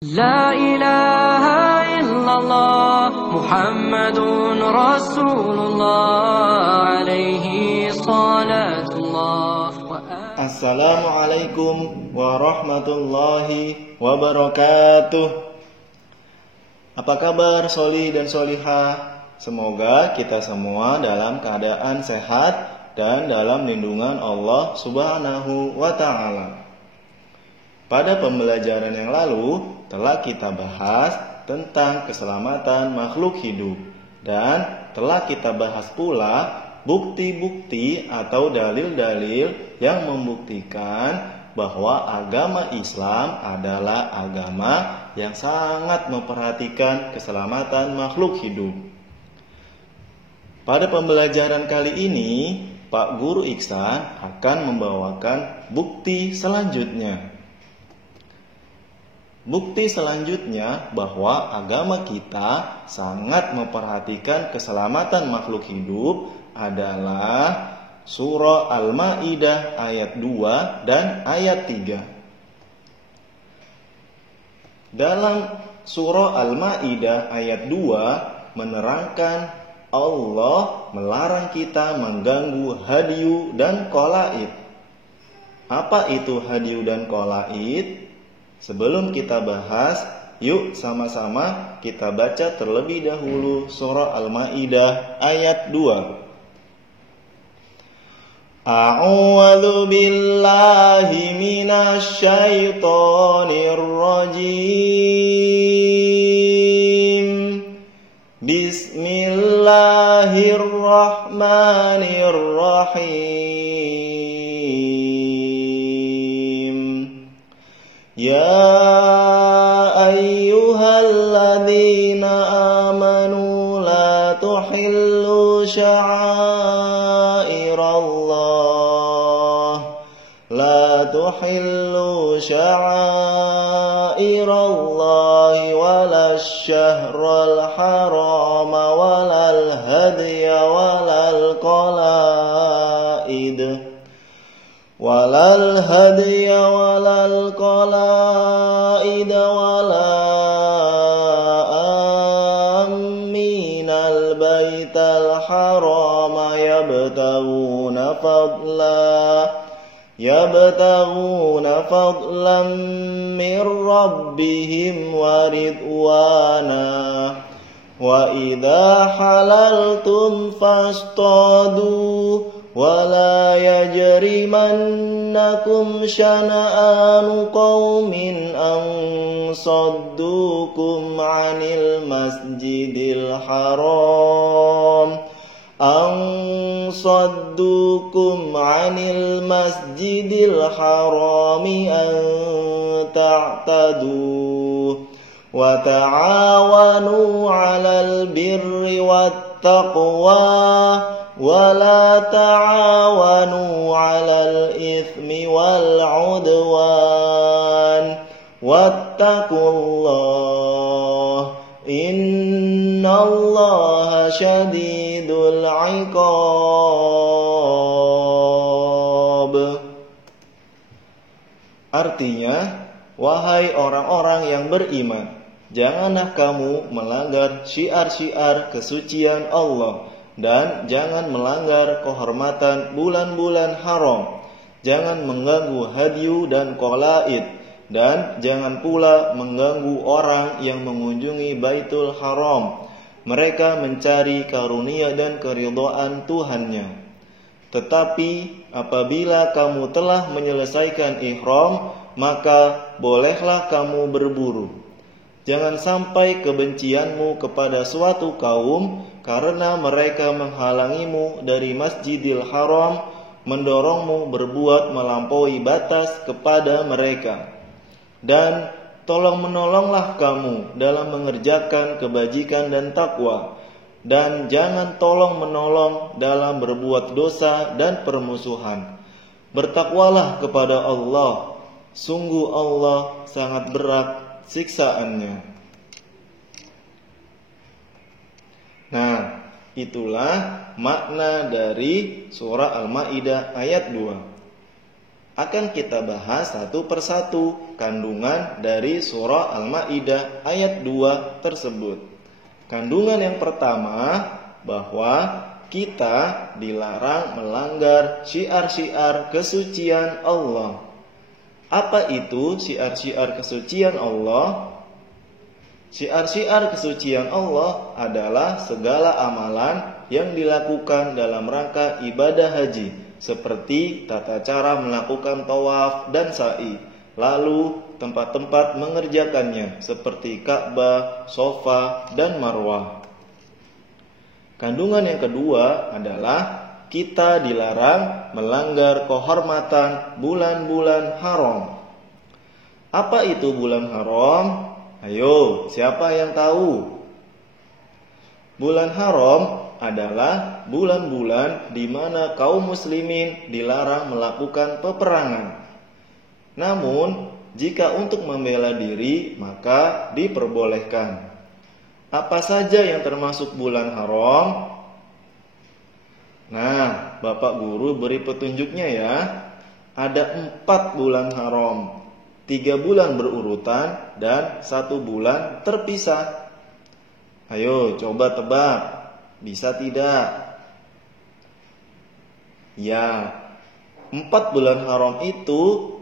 لا إله إلا الله محمد رسول الله عليه صلاة الله. Assalamualaikum warahmatullahi wabarakatuh. Apa kabar sholih dan sholihah? Semoga kita semua dalam keadaan sehat dan dalam lindungan Allah Subhanahu wa ta'ala. Pada pembelajaran yang lalu telah kita bahas tentang keselamatan makhluk hidup dan telah kita bahas pula bukti-bukti atau dalil-dalil yang membuktikan bahwa agama Islam adalah agama yang sangat memperhatikan keselamatan makhluk hidup. Pada pembelajaran kali ini, Pak Guru Iksan akan membawakan bukti selanjutnya. Bukti selanjutnya bahwa agama kita sangat memperhatikan keselamatan makhluk hidup adalah surah Al-Maidah ayat 2 dan ayat 3. Dalam surah Al-Maidah ayat 2 menerangkan Allah melarang kita mengganggu hadyu dan qalaid. Apa itu hadyu dan qalaid? Sebelum kita bahas, yuk sama-sama kita baca terlebih dahulu surah Al-Maidah ayat 2. A'udzu billahi minasy syaithanir rajim. Bismillahirrahmanirrahim. Ya ayyuhalladzina amanu la tuhillu sya'airallah walal syahral harama walal hadya walal qalaid wala aminal baital harama yabtaghuna fadlan min rabbihim wa ridwana wa idza halaltum fastadu وَلَا يَجْرِمَنَّكُمْ شَنَآنُ قَوْمٍ أَنْ صَدُّوكُمْ عَنِ الْمَسْجِدِ الْحَرَامِ أَنْ تَعْتَدُوا وَتَعَاوَنُوا عَلَى الْبِرِّ وَالتَّقْوَى وَلَا تَعَاوَنُوا عَلَى الْإِثْمِ وَالْعُدْوَانِ وَاتَّقُوا اللَّهَ إِنَّ اللَّهَ شَدِيدُ الْعِقَابِ. Artinya, wahai orang-orang yang beriman, janganlah kamu melanggar syiar-syiar kesucian Allah dan jangan melanggar kehormatan bulan-bulan haram. Jangan mengganggu hadyu dan qalaid, dan jangan pula mengganggu orang yang mengunjungi Baitul Haram. Mereka mencari karunia dan keridhaan Tuhannya. Tetapi apabila kamu telah menyelesaikan ihram, maka bolehlah kamu berburu. Jangan sampai kebencianmu kepada suatu kaum karena mereka menghalangimu dari Masjidil Haram, mendorongmu berbuat melampaui batas kepada mereka. Dan tolong-menolonglah kamu dalam mengerjakan kebajikan dan takwa, dan jangan tolong-menolong dalam berbuat dosa dan permusuhan. Bertakwalah kepada Allah, sungguh Allah sangat berat siksaannya. Nah, itulah makna dari surah Al-Maidah ayat 2. akan kita bahas satu persatu kandungan dari surah Al-Maidah ayat 2 tersebut. Kandungan yang pertama, bahwa kita dilarang melanggar syiar-syiar kesucian Allah. Apa itu syiar-syiar kesucian Allah? Syiar-syiar kesucian Allah adalah segala amalan yang dilakukan dalam rangka ibadah haji, seperti tata cara melakukan tawaf dan sa'i, lalu tempat-tempat mengerjakannya seperti Ka'bah, Shafa, dan Marwah. Kandungan yang kedua adalah kita dilarang melanggar kehormatan bulan-bulan haram. Apa itu bulan haram? Ayo, siapa yang tahu? Bulan haram adalah bulan-bulan di mana kaum muslimin dilarang melakukan peperangan. Namun, jika untuk membela diri, maka diperbolehkan. Apa saja yang termasuk bulan haram? Nah, Bapak Guru beri petunjuknya ya. Ada 4 bulan haram, 3 bulan berurutan, dan 1 bulan terpisah. Ayo, coba tebak. Bisa tidak? Ya, 4 bulan haram itu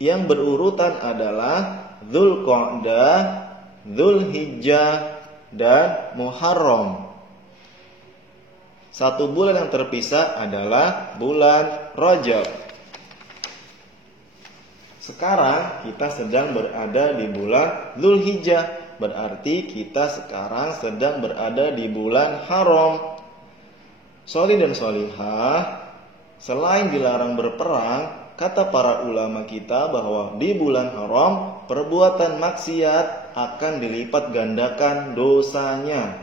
yang berurutan adalah Dzulqa'dah, Dzulhijjah, dan Muharram. 1 bulan yang terpisah adalah bulan Rajab. Sekarang kita sedang berada di bulan Dzulhijjah. Berarti kita sekarang sedang berada di bulan haram. Sholih dan sholihah, selain dilarang berperang, kata para ulama kita bahwa di bulan haram perbuatan maksiat akan dilipat gandakan dosanya,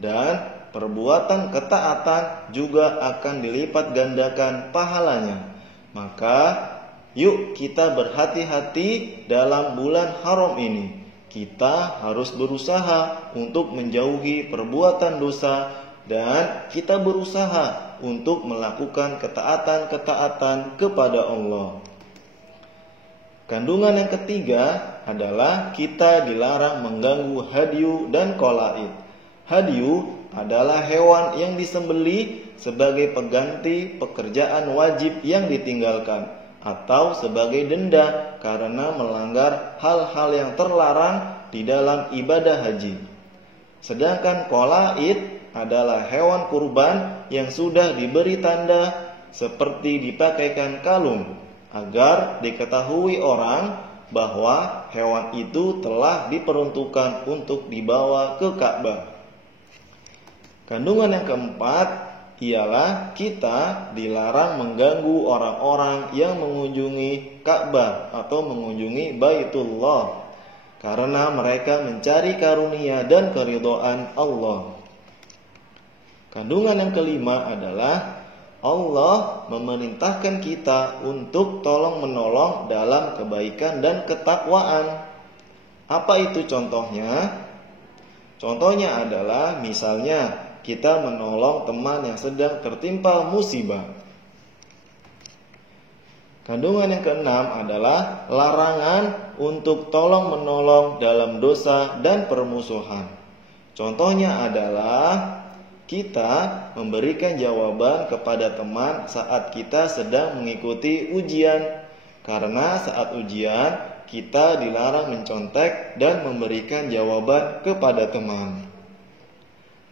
dan perbuatan ketaatan juga akan dilipat gandakan pahalanya. Maka yuk kita berhati-hati dalam bulan haram ini. Kita harus berusaha untuk menjauhi perbuatan dosa, dan kita berusaha untuk melakukan ketaatan-ketaatan kepada Allah. Kandungan yang ketiga adalah kita dilarang mengganggu hadyu dan qalaid. Hadyu adalah hewan yang disembelih sebagai pengganti pekerjaan wajib yang ditinggalkan, atau sebagai denda karena melanggar hal-hal yang terlarang di dalam ibadah haji. Sedangkan qalaid adalah hewan kurban yang sudah diberi tanda seperti dipakaikan kalung, agar diketahui orang bahwa hewan itu telah diperuntukkan untuk dibawa ke Ka'bah. Kandungan yang keempat ialah kita dilarang mengganggu orang-orang yang mengunjungi Ka'bah atau mengunjungi Baitullah, karena mereka mencari karunia dan keridhaan Allah. Kandungan yang kelima adalah Allah memerintahkan kita untuk tolong-menolong dalam kebaikan dan ketakwaan. Apa itu contohnya? Contohnya adalah misalnya kita menolong teman yang sedang tertimpa musibah. Kandungan yang keenam adalah larangan untuk tolong-menolong dalam dosa dan permusuhan. Contohnya adalah kita memberikan jawaban kepada teman saat kita sedang mengikuti ujian, karena saat ujian kita dilarang mencontek dan memberikan jawaban kepada teman.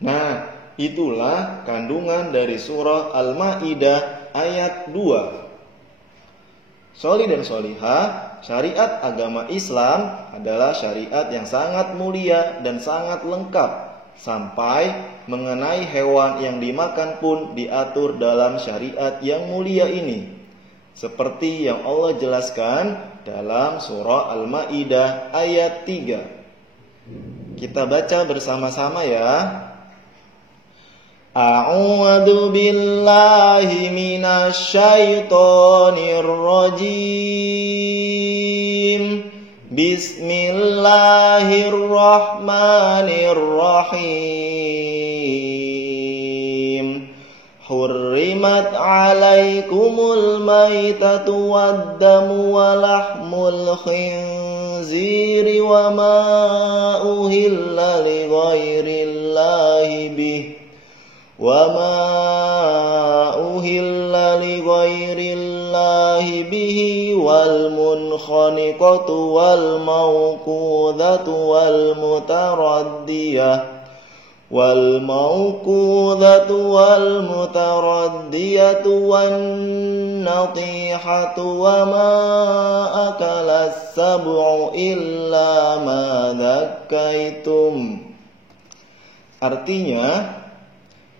Nah, itulah kandungan dari surah Al-Maidah ayat 2. Sholih dan sholihah, syariat agama Islam adalah syariat yang sangat mulia dan sangat lengkap. Sampai mengenai hewan yang dimakan pun diatur dalam syariat yang mulia ini, seperti yang Allah jelaskan dalam surah Al-Maidah ayat 3. Kita baca bersama-sama ya. A'udzu billahi minasyaitonir rajim. Bismillahirrahmanirrahim. Hurrimat حرمت عليكم الميتة والدم ولحم الخنزير وما أهل لغير الله به والمنخنقة والموقوذة والمتردية والنطيحة وما أكل السبع إلا ما ذكيتم. Artinya,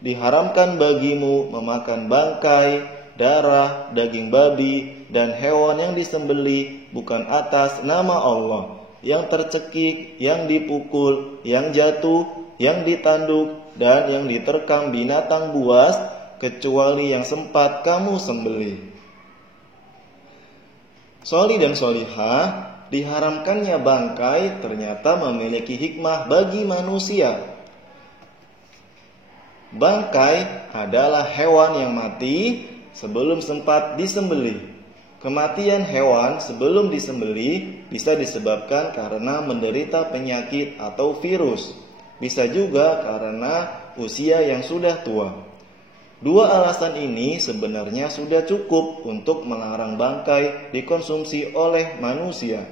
diharamkan bagimu memakan bangkai, darah, daging babi, dan hewan yang disembelih bukan atas nama Allah, yang tercekik, yang dipukul, yang jatuh, yang ditanduk, dan yang diterkam binatang buas, kecuali yang sempat kamu sembelih. Sholi dan sholihah, diharamkannya bangkai ternyata memiliki hikmah bagi manusia. Bangkai adalah hewan yang mati sebelum sempat disembelih. Kematian hewan sebelum disembelih bisa disebabkan karena menderita penyakit atau virus. Bisa juga karena usia yang sudah tua. Dua alasan ini sebenarnya sudah cukup untuk melarang bangkai dikonsumsi oleh manusia.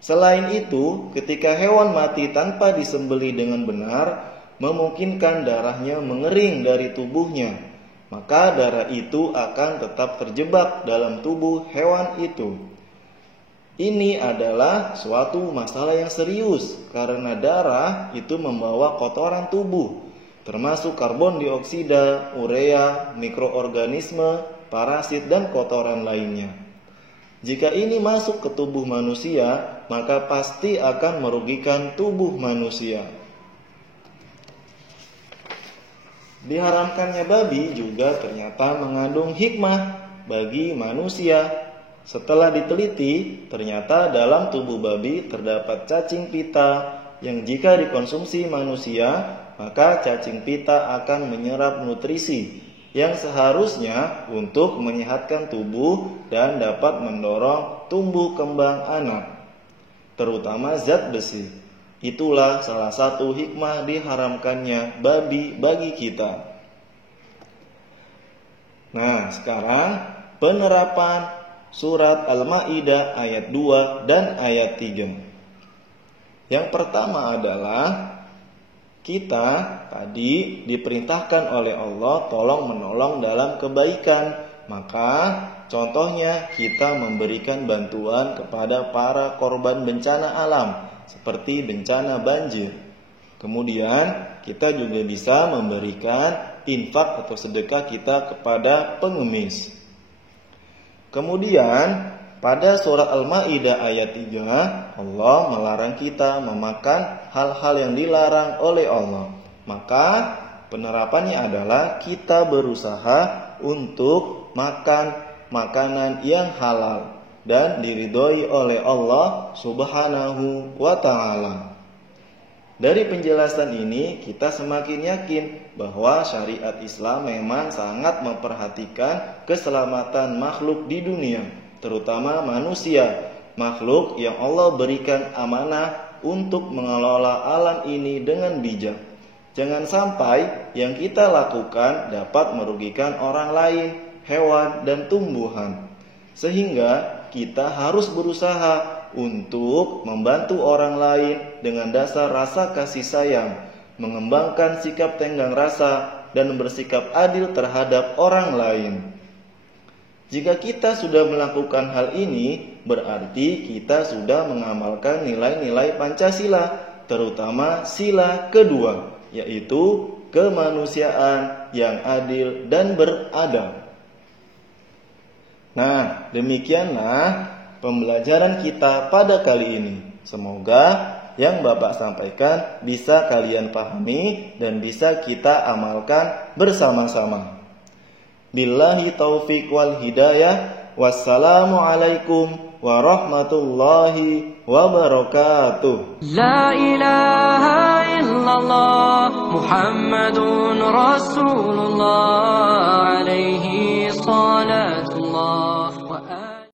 Selain itu, ketika hewan mati tanpa disembelih dengan benar, memungkinkan darahnya mengering dari tubuhnya, maka darah itu akan tetap terjebak dalam tubuh hewan itu. Ini adalah suatu masalah yang serius karena darah itu membawa kotoran tubuh, termasuk karbon dioksida, urea, mikroorganisme, parasit, dan kotoran lainnya. Jika ini masuk ke tubuh manusia, maka pasti akan merugikan tubuh manusia. Diharamkannya babi juga ternyata mengandung hikmah bagi manusia. Setelah diteliti, ternyata dalam tubuh babi terdapat cacing pita yang jika dikonsumsi manusia, maka cacing pita akan menyerap nutrisi yang seharusnya untuk menyehatkan tubuh dan dapat mendorong tumbuh kembang anak, terutama zat besi. Itulah salah satu hikmah diharamkannya babi bagi kita. Nah, sekarang penerapan surat Al-Maidah ayat 2 dan ayat 3. Yang pertama adalah kita tadi diperintahkan oleh Allah tolong menolong dalam kebaikan. Maka contohnya kita memberikan bantuan kepada para korban bencana alam seperti bencana banjir. Kemudian kita juga bisa memberikan infak atau sedekah kita kepada pengemis. Kemudian pada surah Al-Maidah ayat 3, Allah melarang kita memakan hal-hal yang dilarang oleh Allah. Maka penerapannya adalah kita berusaha untuk makan makanan yang halal dan diridhoi oleh Allah Subhanahu wa ta'ala. Dari penjelasan ini kita semakin yakin bahwa syariat Islam memang sangat memperhatikan keselamatan makhluk di dunia, terutama manusia, makhluk yang Allah berikan amanah untuk mengelola alam ini dengan bijak. Jangan sampai yang kita lakukan dapat merugikan orang lain, hewan, dan tumbuhan. Sehingga kita harus berusaha untuk membantu orang lain dengan dasar rasa kasih sayang, mengembangkan sikap tenggang rasa, dan bersikap adil terhadap orang lain. Jika kita sudah melakukan hal ini, berarti kita sudah mengamalkan nilai-nilai Pancasila, terutama sila kedua, yaitu kemanusiaan yang adil dan beradab. Nah, demikianlah pembelajaran kita pada kali ini. Semoga yang Bapak sampaikan bisa kalian pahami dan bisa kita amalkan bersama-sama. Billahi taufiq wal hidayah. Wassalamualaikum warahmatullahi wabarakatuh. La ilaha illallah illallah Muhammadun Rasulullah alaihi salatu